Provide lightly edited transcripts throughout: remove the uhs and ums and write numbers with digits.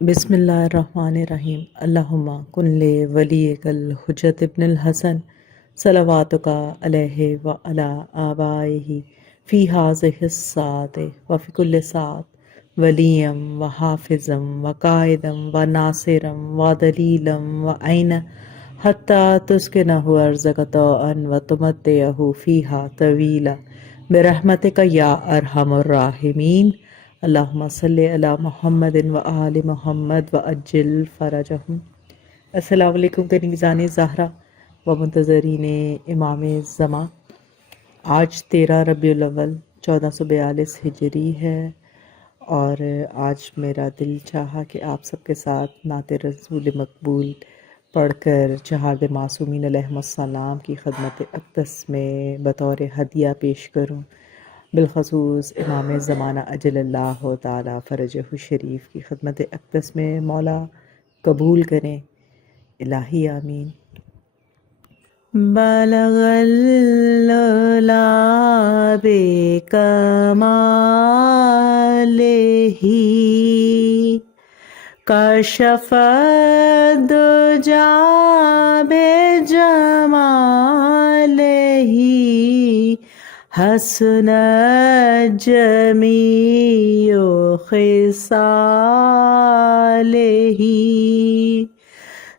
بسم اللہ الرحمن الرحیم اللہم کن لے ولیک الحجت ابن الحسن صلواتک علیہ وعلی آبائہ فی ہذہ الساعۃ وفی کل ساعۃ ولیم وحافظا وقائدا وناصرا ودلیلا وعینا حتی تسکنہ ارضک طوعا وتمتعہ فیہا طویلا برحمتک یا ارحم الراحمین اللہم صلی علی محمد و آل محمد و اجل فرجہم۔ السلام علیکم کنیزان زہرا و منتظرین امام زمان۔ آج 13 ربیع الاول 1442 ہجری ہے اور آج میرا دل چاہا کہ آپ سب کے ساتھ نعت رسول مقبول پڑھ کر چہارد معصومین علیہم السلام کی خدمت اقدس میں بطور ہدیہ پیش کروں، بالخصوص امام زمانہ اجل اللہ تعالی فرجہ الشریف کی خدمت اقدس میں مولا قبول کریں، الہی آمین۔ بلغ العلا بکمالہ کشف الدجی بجمالہ حسن جمیع خصالہ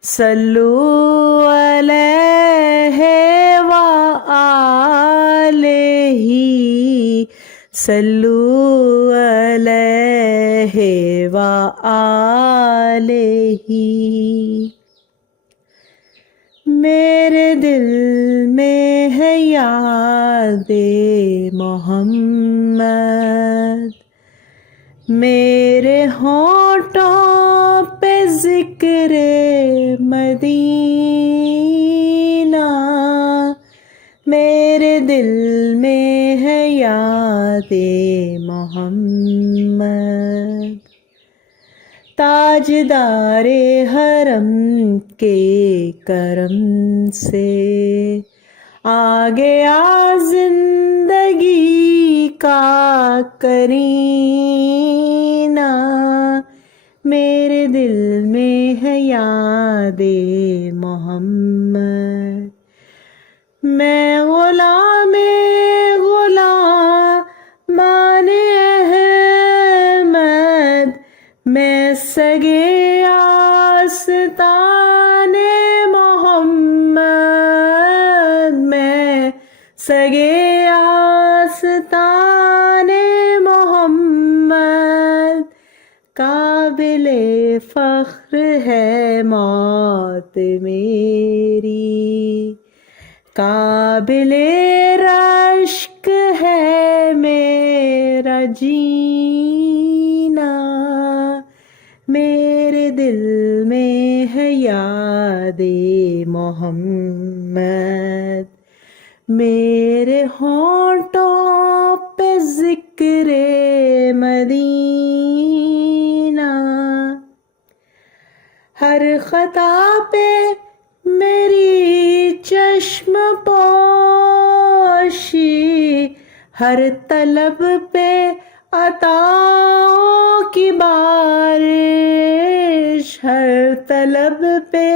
صلو علیہ وآلہ صلو علیہ وآلہ۔ میرے دل میں ہے یاد محمد، میرے ہونٹوں پہ ذکر مدینہ، میرے دل میں ہے یاد محمد۔ تاجدار حرم کے کرم سے آ گیا زندگی کا کرینہ، میرے دل میں ہے یاد محمد۔ میں غلام غلامان احمد، میں سگے آستان محمد، میں سگے آستان محمد۔ قابل فخر ہے موت میری، قابل رشک ہے میرا جینا، میرے دل میں ہے یاد محمد، میرے ہونٹوں پہ ذکر مدینہ۔ ہر خطا پہ میری چشم پوشی، ہر طلب پہ عطاؤں کی بارش، ہر طلب پہ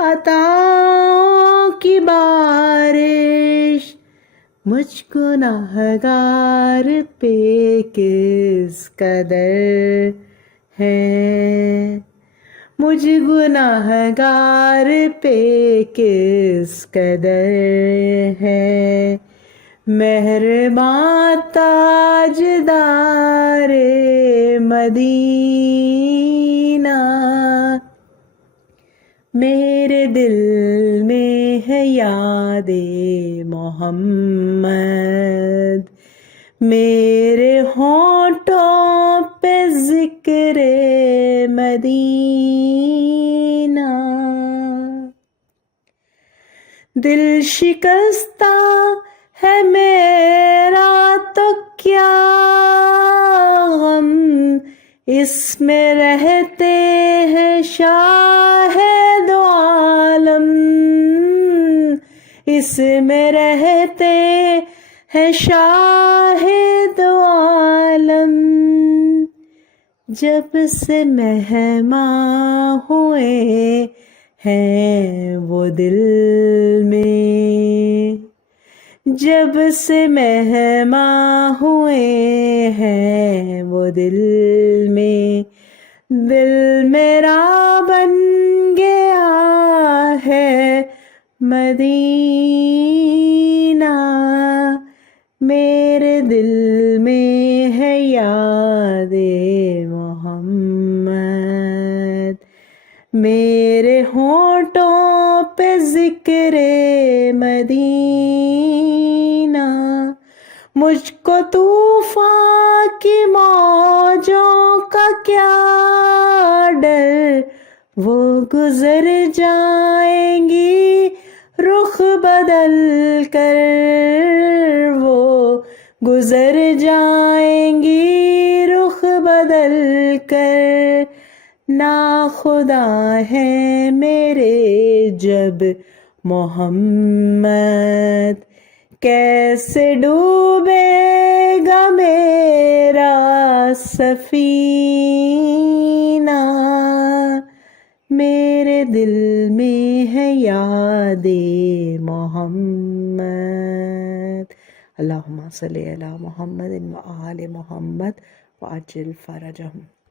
عطاؤں کی بارش، مجھ گناہگار پہ کس قدر ہے، مجھ گناہگار پہ کس قدر ہے، مہرباں تاجدار مدینہ، میرے دل میں ہے یاد محمد، میرے ہونٹوں پہ ذکر مدینہ۔ دل شکستہ ہے میرا تو کیا غم، اس میں رہتے ہیں شاہ دو عالم، اس میں رہتے ہیں شاہ دو عالم۔ جب سے مہماں ہوئے ہیں وہ دل میں، جب سے مہماں ہوئے ہیں وہ دل میں، دل میرا بن گیا ہے مدینہ، میرے دل میں ہے یاد محمد، میرے ہونٹوں پہ ذکر مدینہ، مجھ کو طوفان کی موجوں کا کیا ڈر، وہ گزر جائیں گی رخ بدل کر، وہ گزر جائیں گی رخ بدل کر، ناخدا ہیں میرے جب محمد، کیسے ڈوبے گا میرا سفینہ، میرے دل میں ہے یاد محمد۔ اللہم صلی علی محمد و آل محمد وعجل فرجہم۔